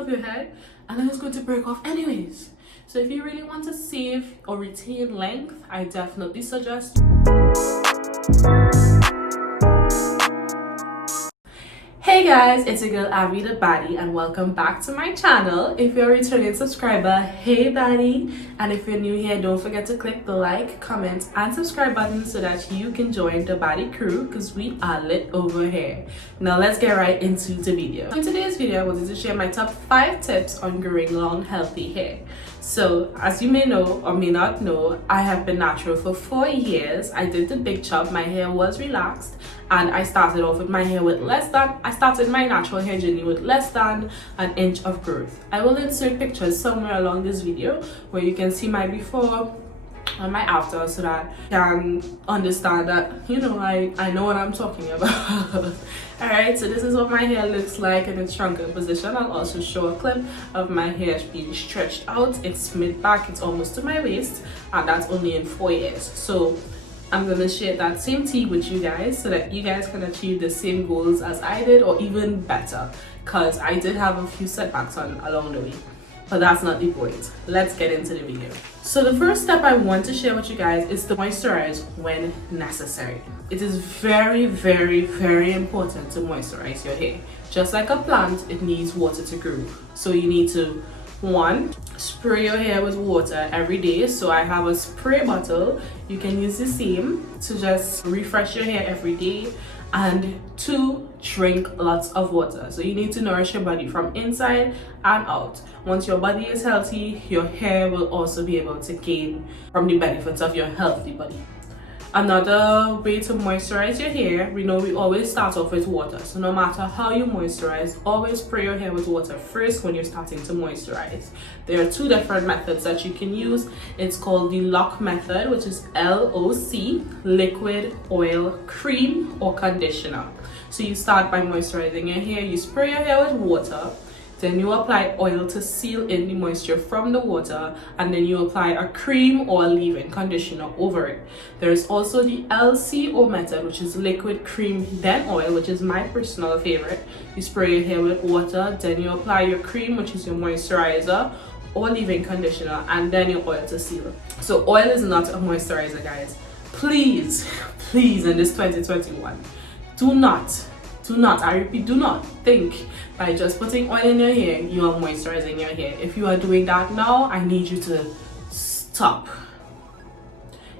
of your head and then it's going to break off anyways. So if you really want to save or retain length, I definitely suggest. Hey guys, it's your girl Abby the Baddie and welcome back to my channel. If you're a returning subscriber, hey Baddie, and if you're new here, don't forget to click the like, comment and subscribe button so that you can join the Baddie crew because we are lit over here. Now let's get right into the video. In today's video, I wanted to share my top 5 tips on growing long healthy hair. So as you may know or may not know, I have been natural for 4 years. I did the big chop, my hair was relaxed, and I started off with my hair with I started my natural hair journey with less than an inch of growth. I will insert pictures somewhere along this video where you can see my before and my after so that you can understand that, I know what I'm talking about. Alright, so this is what my hair looks like in its shrunken position. I'll also show a clip of my hair being stretched out. It's mid back, it's almost to my waist, and that's only in 4 years. So I'm gonna share that same tea with you guys so that you guys can achieve the same goals as I did or even better, because I did have a few setbacks along the way. But that's not the point. Let's get into the video. So the first step I want to share with you guys is to moisturize when necessary. It is very, very, very important to moisturize your hair. Just like a plant, it needs water to grow. So you need to, 1, spray your hair with water every day. So I have a spray bottle. You can use the same to just refresh your hair every day. And 2, drink lots of water. So you need to nourish your body from inside and out. Once your body is healthy, your hair will also be able to gain from the benefits of your healthy body. Another way to moisturize your hair, we know we always start off with water. So no matter how you moisturize, always spray your hair with water first when you're starting to moisturize. There are 2 different methods that you can use. It's called the LOC method, which is LOC, liquid, oil, cream, or conditioner. So you start by moisturizing your hair, you spray your hair with water, then you apply oil to seal in the moisture from the water, and then you apply a cream or a leave-in conditioner over it. There is also the LCO method, which is liquid, cream, then oil, which is my personal favorite. You spray your hair with water, then you apply your cream, which is your moisturizer, or leave-in conditioner, and then your oil to seal. So oil is not a moisturizer, guys. Please, in this 2021, do not, I repeat, do not think by just putting oil in your hair, you are moisturizing your hair. If you are doing that now, I need you to stop.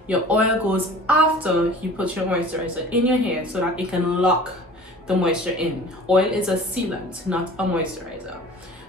Your oil goes after you put your moisturizer in your hair so that it can lock the moisture in. Oil is a sealant, not a moisturizer.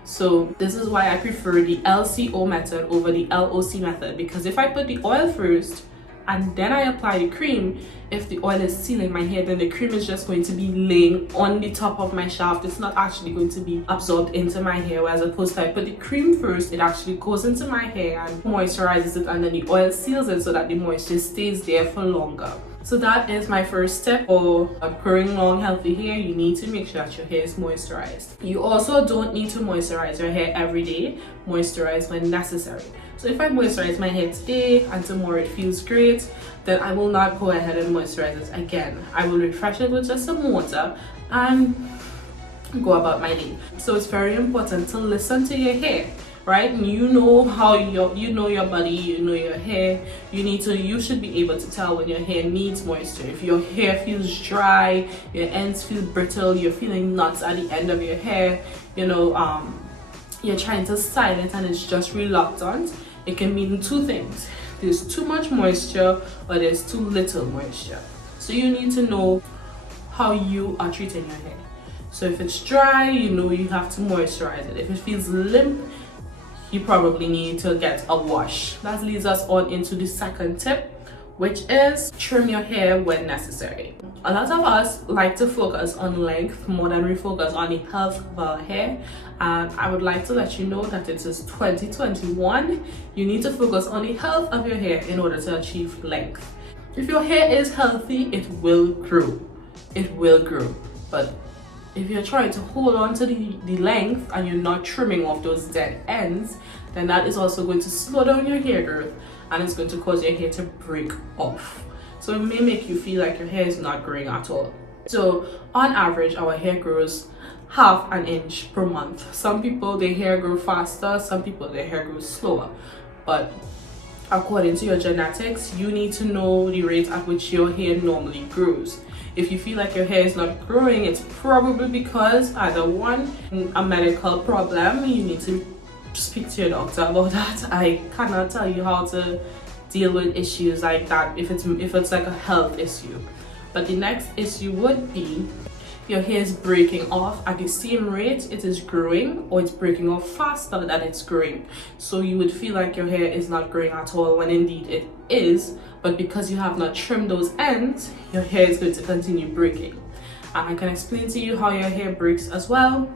So this is why I prefer the LCO method over the LOC method, because if I put the oil first and then I apply the cream, if the oil is sealing my hair, then the cream is just going to be laying on the top of my shaft. It's not actually going to be absorbed into my hair, as opposed to I put the cream first, it actually goes into my hair and moisturizes it, and then the oil seals it so that the moisture stays there for longer. So that is my first step for growing long healthy hair. You need to make sure that your hair is moisturized. You also don't need to moisturize your hair every day. Moisturize when necessary. So if I moisturize my hair today and tomorrow it feels great, then I will not go ahead and moisturize it again. I will refresh it with just some water and go about my day. So it's very important to listen to your hair, right? You know how you know your body, you know your hair. You should be able to tell when your hair needs moisture. If your hair feels dry, your ends feel brittle, you're feeling knots at the end of your hair, you're trying to style it and it's just reluctant, it can mean 2 things. There's too much moisture or there's too little moisture. So you need to know how you are treating your hair. So if it's dry, you have to moisturize it. If it feels limp, you probably need to get a wash. That leads us on into the second tip, which is trim your hair when necessary. A lot of us like to focus on length more than we focus on the health of our hair. And I would like to let you know that it is 2021. You need to focus on the health of your hair in order to achieve length. If your hair is healthy, it will grow. It will grow. But if you're trying to hold on to the length and you're not trimming off those dead ends, then that is also going to slow down your hair growth and it's going to cause your hair to break off. So it may make you feel like your hair is not growing at all. So on average, our hair grows half an inch per month. Some people their hair grow faster, some people their hair grows slower, but according to your genetics, you need to know the rate at which your hair normally grows. If you feel like your hair is not growing, it's probably because either one, a medical problem, you need to speak to your doctor about that. I cannot tell you how to deal with issues like that if it's like a health issue. But the next issue would be your hair is breaking off at the same rate it is growing, or it's breaking off faster than it's growing. So you would feel like your hair is not growing at all when indeed it is, but because you have not trimmed those ends, your hair is going to continue breaking. And I can explain to you how your hair breaks as well.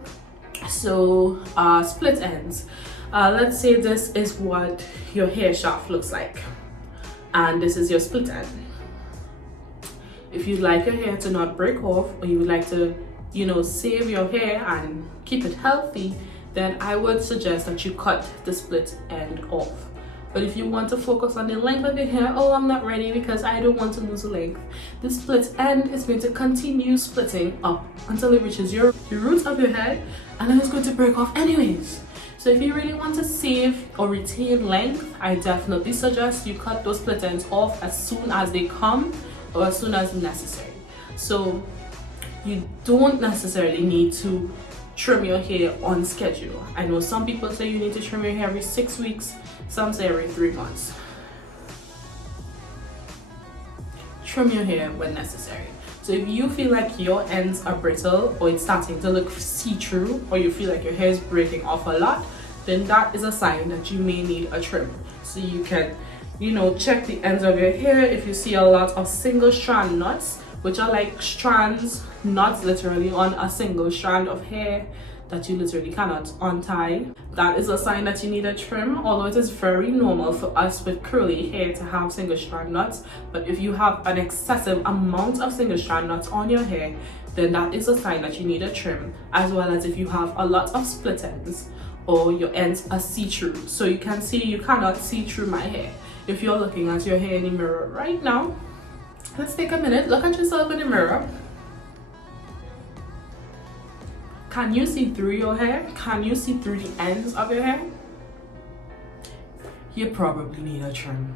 So split ends. Let's say this is what your hair shaft looks like, and this is your split end. If you'd like your hair to not break off, or you would like to, save your hair and keep it healthy, then I would suggest that you cut the split end off. But if you want to focus on the length of your hair, oh, I'm not ready because I don't want to lose length, the split end is going to continue splitting up until it reaches the root of your head, and then it's going to break off anyways. So if you really want to save or retain length, I definitely suggest you cut those split ends off as soon as they come, or as soon as necessary. So you don't necessarily need to trim your hair on schedule. I know some people say you need to trim your hair every 6 weeks, some say every 3 months. Trim your hair when necessary. So if you feel like your ends are brittle, or it's starting to look see-through, or you feel like your hair is breaking off a lot, then that is a sign that you may need a trim. So you can check the ends of your hair. If you see a lot of single strand knots, which are like knots literally on a single strand of hair that you literally cannot untie, that is a sign that you need a trim. Although it is very normal for us with curly hair to have single strand knots, but if you have an excessive amount of single strand knots on your hair, then that is a sign that you need a trim, as well as if you have a lot of split ends, or your ends are see-through. So you cannot see through my hair. If you're looking at your hair in the mirror right now, let's take a minute, look at yourself in the mirror. Can you see through your hair? Can you see through the ends of your hair? You probably need a trim.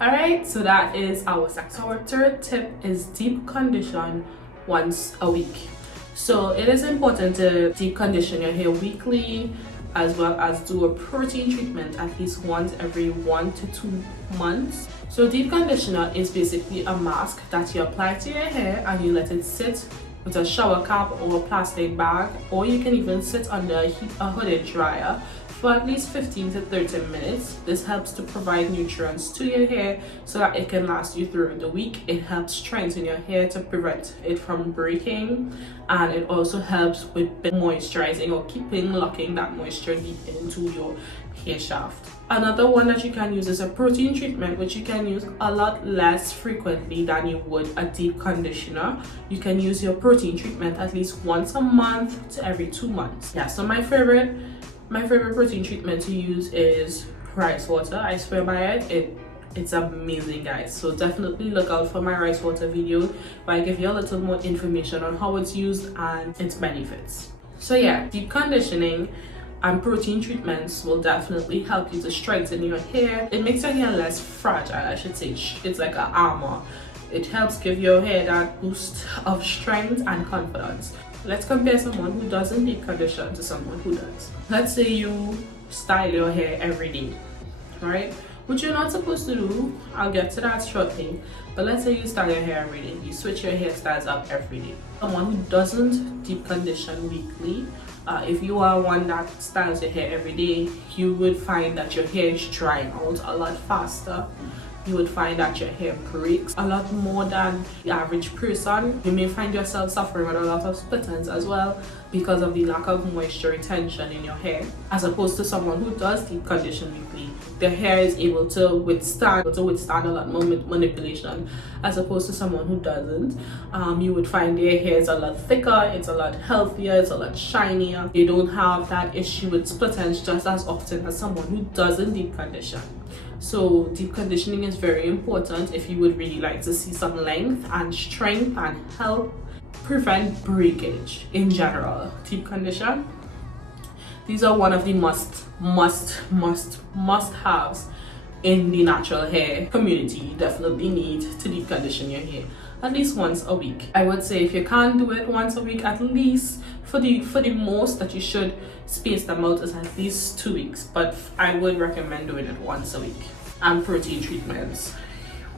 Alright, so that is our second. So our third tip is deep condition once a week. So it is important to deep condition your hair weekly, as well as do a protein treatment at least once every 1 to 2 months. So deep conditioner is basically a mask that you apply to your hair and you let it sit with a shower cap or a plastic bag, or you can even sit under a hooded dryer for at least 15 to 30 minutes. This helps to provide nutrients to your hair so that it can last you through the week. It helps strengthen your hair to prevent it from breaking, and it also helps with moisturizing or locking that moisture deep into your hair shaft. Another one that you can use is a protein treatment, which you can use a lot less frequently than you would a deep conditioner. You can use your protein treatment at least once a month to every 2 months. Yeah, so my favorite protein treatment to use is rice water. I swear by it. It's amazing, guys. So definitely look out for my rice water video, where I give you a little more information on how it's used and its benefits. So yeah, deep conditioning and protein treatments will definitely help you to strengthen your hair. It makes your hair less fragile, I should say. It's like an armor. It helps give your hair that boost of strength and confidence. Let's compare someone who doesn't deep condition to someone who does. Let's say you style your hair every day, right? Which you're not supposed to do. I'll get to that shortly. But let's say you style your hair every day. You switch your hairstyles up every day. Someone who doesn't deep condition weekly, if you are one that styles your hair every day, you would find that your hair is drying out a lot faster. You would find that your hair breaks a lot more than the average person. You may find yourself suffering with a lot of split ends as well because of the lack of moisture retention in your hair. As opposed to someone who does deep condition weekly, their hair is able to withstand a lot more manipulation, as opposed to someone who doesn't. You would find their hair is a lot thicker, it's a lot healthier, it's a lot shinier. They don't have that issue with split ends just as often as someone who doesn't deep condition. So deep conditioning is very important if you would really like to see some length and strength and help prevent breakage in general. Deep condition. These are one of the must haves in the natural hair community. You definitely need to deep condition your hair at least once a week. I would say if you can't do it once a week, at least for the most that you should space them out is at least 2 weeks, but I would recommend doing it once a week. And protein treatments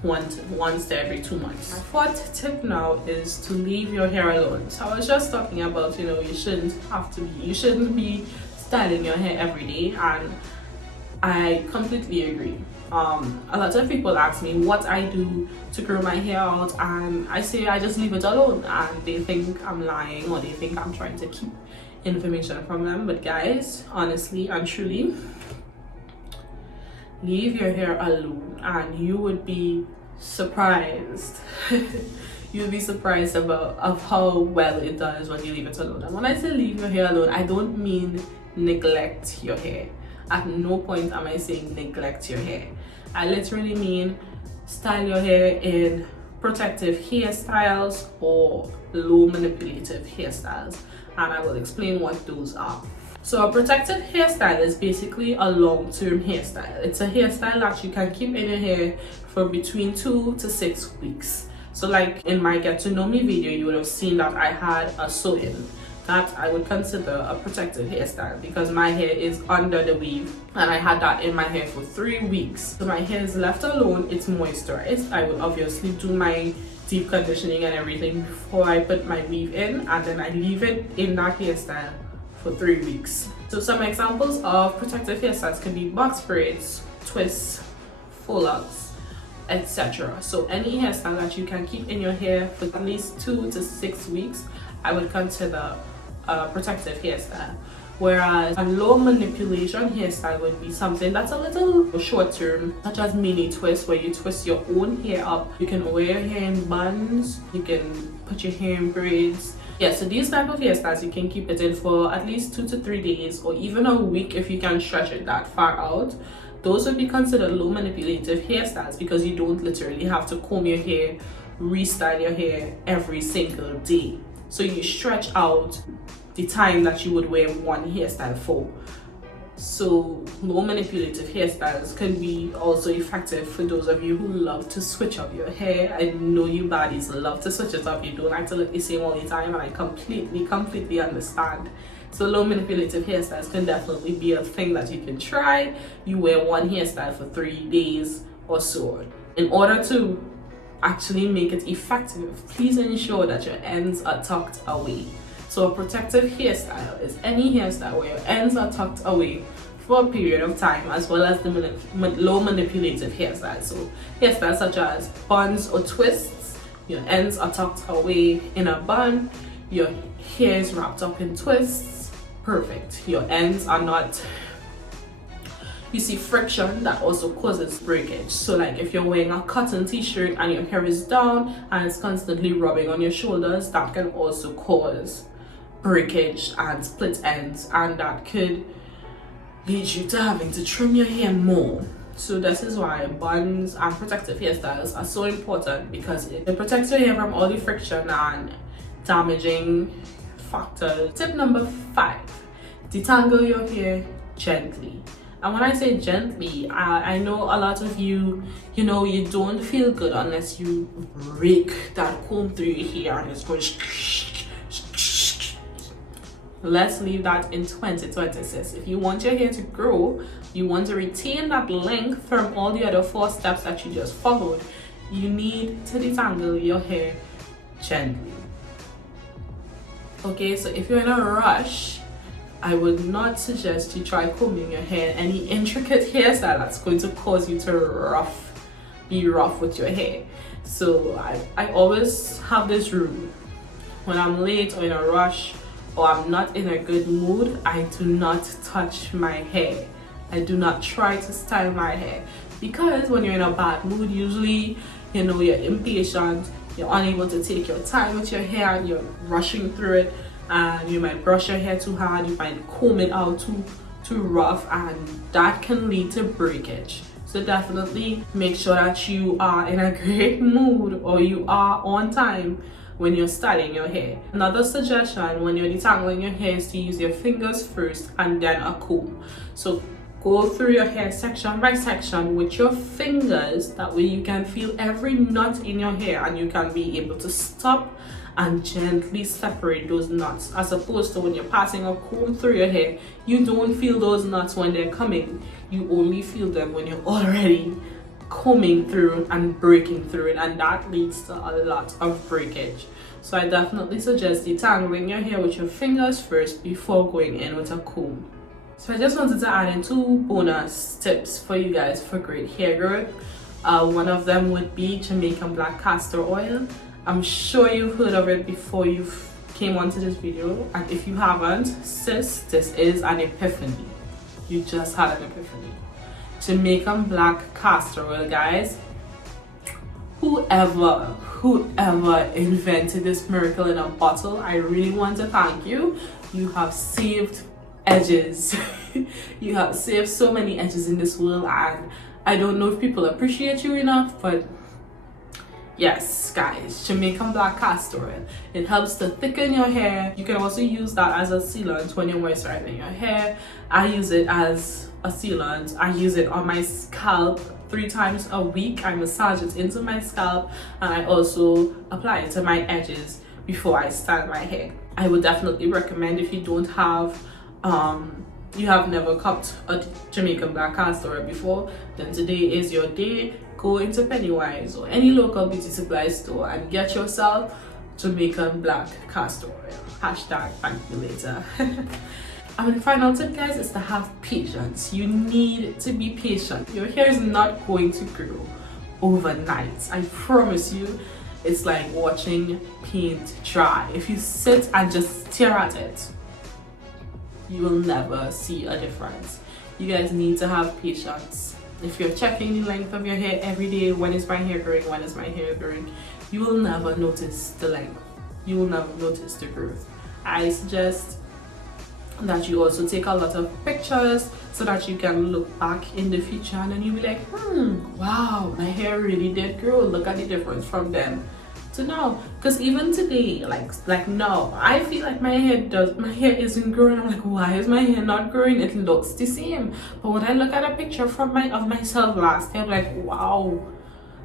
once every 2 months. My fourth tip now is to leave your hair alone. So I was just talking about, you shouldn't be styling your hair every day, and I completely agree. A lot of people ask me what I do to grow my hair out, and I say I just leave it alone, and they think I'm lying or they think I'm trying to keep information from them. But guys, honestly and truly, leave your hair alone and you would be surprised. You'll be surprised of how well it does when you leave it alone. And when I say leave your hair alone, I don't mean neglect your hair. At no point am I saying neglect your hair. I literally mean style your hair in protective hairstyles or low manipulative hairstyles, and I will explain what those are. So a protective hairstyle is basically a long-term hairstyle. It's a hairstyle that you can keep in your hair for between 2 to 6 weeks. So like in my get to know me video, you would have seen that I had a sew-in. That I would consider a protective hairstyle because my hair is under the weave, and I had that in my hair for 3 weeks. So my hair is left alone, it's moisturized. I would obviously do my deep conditioning and everything before I put my weave in, and then I leave it in that hairstyle for 3 weeks. So some examples of protective hairstyles can be box braids, twists, full-ups, etc. So any hairstyle that you can keep in your hair for at least 2 to 6 weeks, I would consider a protective hairstyle. Whereas a low manipulation hairstyle would be something that's a little short term, such as mini twist, where you twist your own hair up. You can wear your hair in buns, you can put your hair in braids. Yeah, so these type of hairstyles you can keep it in for at least 2 to 3 days or even a week if you can stretch it that far out. Those would be considered low manipulative hairstyles because you don't literally have to comb your hair, restyle your hair every single day. So you stretch out the time that you would wear one hairstyle for. So low manipulative hairstyles can be also effective for those of you who love to switch up your hair. I know you baddies love to switch it up. You don't like to look the same all the time, and I completely understand. So low manipulative hairstyles can definitely be a thing that you can try. You wear one hairstyle for 3 days or so. In order to actually make it effective, please ensure that your ends are tucked away. So a protective hairstyle is any hairstyle where your ends are tucked away for a period of time, as well as the low manipulative hairstyles. So hairstyles such as buns or twists, your ends are tucked away in a bun, your hair is wrapped up in twists, perfect. Your ends are not, you see, friction that also causes breakage. So like if you're wearing a cotton t-shirt and your hair is down and it's constantly rubbing on your shoulders, that can also cause breakage and split ends, and that could lead you to having to trim your hair more. So this is why buns and protective hairstyles are so important, because it protects your hair from all the friction and damaging factors. Tip number 5, detangle your hair gently. And when I say gently, I know a lot of you, you don't feel good unless you rake that comb through your hair and it's going Let's leave that in 2026. If you want your hair to grow, you want to retain that length from all the other 4 steps that you just followed, you need to detangle your hair gently. Okay, so if you're in a rush, I would not suggest you try combing your hair any intricate hairstyle that's going to cause you to be rough with your hair. So I always have this rule: when I'm late or in a rush or I'm not in a good mood, I do not touch my hair. I do not try to style my hair, because when you're in a bad mood, usually you're impatient, you're unable to take your time with your hair, and you're rushing through it, and you might brush your hair too hard, you might comb it out too rough, and that can lead to breakage. So definitely make sure that you are in a great mood or you are on time when you're styling your hair. Another suggestion when you're detangling your hair is to use your fingers first and then a comb. So go through your hair section by section with your fingers. That way you can feel every knot in your hair and you can be able to stop and gently separate those knots, as opposed to when you're passing a comb through your hair, you don't feel those knots when they're coming. You only feel them when you're already combing through and breaking through it, and that leads to a lot of breakage. So I definitely suggest detangling your hair with your fingers first before going in with a comb. So I just wanted to add in 2 bonus tips for you guys for great hair growth. One of them would be Jamaican black castor oil. I'm sure you've heard of it before you came onto this video, and if you haven't, sis, this is an epiphany. You just had an epiphany. Jamaican black castor oil, guys. Whoever invented this miracle in a bottle, I really want to thank you. You have saved edges. You have saved so many edges in this world, and I don't know if people appreciate you enough, but yes, guys, Jamaican black castor oil. It helps to thicken your hair. You can also use that as a sealant when you're moisturizing your hair. I use it as a sealant. I use it on my scalp 3 times a week. I massage it into my scalp, and I also apply it to my edges before I style my hair. I would definitely recommend, if you don't have you have never cupped a Jamaican black castor oil before, then today is your day. Go into Pennywise or any local beauty supply store and get yourself Jamaican black castor oil. Hashtag thank you later. And the final tip, guys, is to have patience. You need to be patient. Your hair is not going to grow overnight. I promise you, it's like watching paint dry. If you sit and just stare at it, you will never see a difference. You guys need to have patience. If you're checking the length of your hair every day, when is my hair growing, when is my hair growing, you will never notice the length. You will never notice the growth. I suggest that you also take a lot of pictures so that you can look back in the future and then you'll be like, wow, my hair really did grow. Look at the difference from then to now. Because even today, like now, I feel like my hair isn't growing. I'm like, why is my hair not growing? It looks the same. But when I look at a picture of myself last year, I'm like, wow,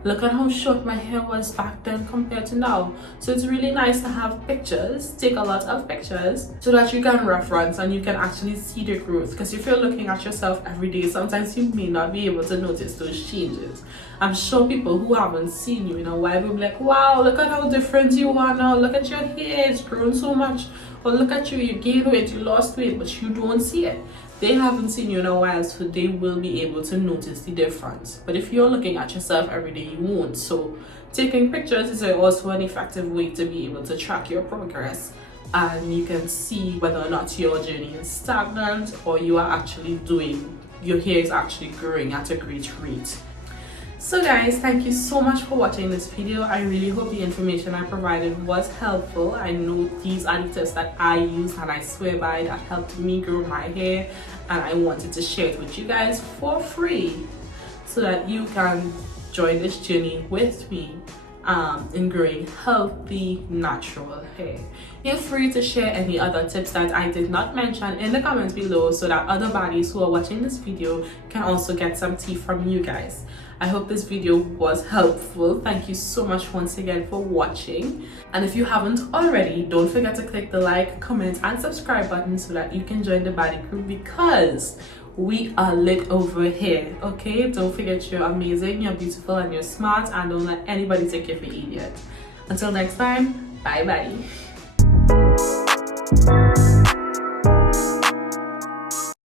look at how short my hair was back then compared to now. So it's really nice to have pictures, take a lot of pictures, so that you can reference and you can actually see the growth. Because if you're looking at yourself every day, sometimes you may not be able to notice those changes. I'm sure people who haven't seen you in a while will be like, wow, look at how different you are now. Look at your hair, it's grown so much. Or look at you, you gained weight, you lost weight, but you don't see it. They haven't seen you in a while, so they will be able to notice the difference. But if you're looking at yourself every day, you won't. So taking pictures is also an effective way to be able to track your progress, and you can see whether or not your journey is stagnant or you are actually your hair is actually growing at a great rate. So guys, thank you so much for watching this video. I really hope the information I provided was helpful. I know these are the tips that I use and I swear by that helped me grow my hair, and I wanted to share it with you guys for free so that you can join this journey with me in growing healthy, natural hair. Feel free to share any other tips that I did not mention in the comments below so that other baddies who are watching this video can also get some tea from you guys. I hope this video was helpful. Thank you so much once again for watching. And if you haven't already, don't forget to click the like, comment, and subscribe button so that you can join the Baddie crew, because we are lit over here, okay? Don't forget you're amazing, you're beautiful, and you're smart, and don't let anybody take you for idiot. Until next time, bye bye.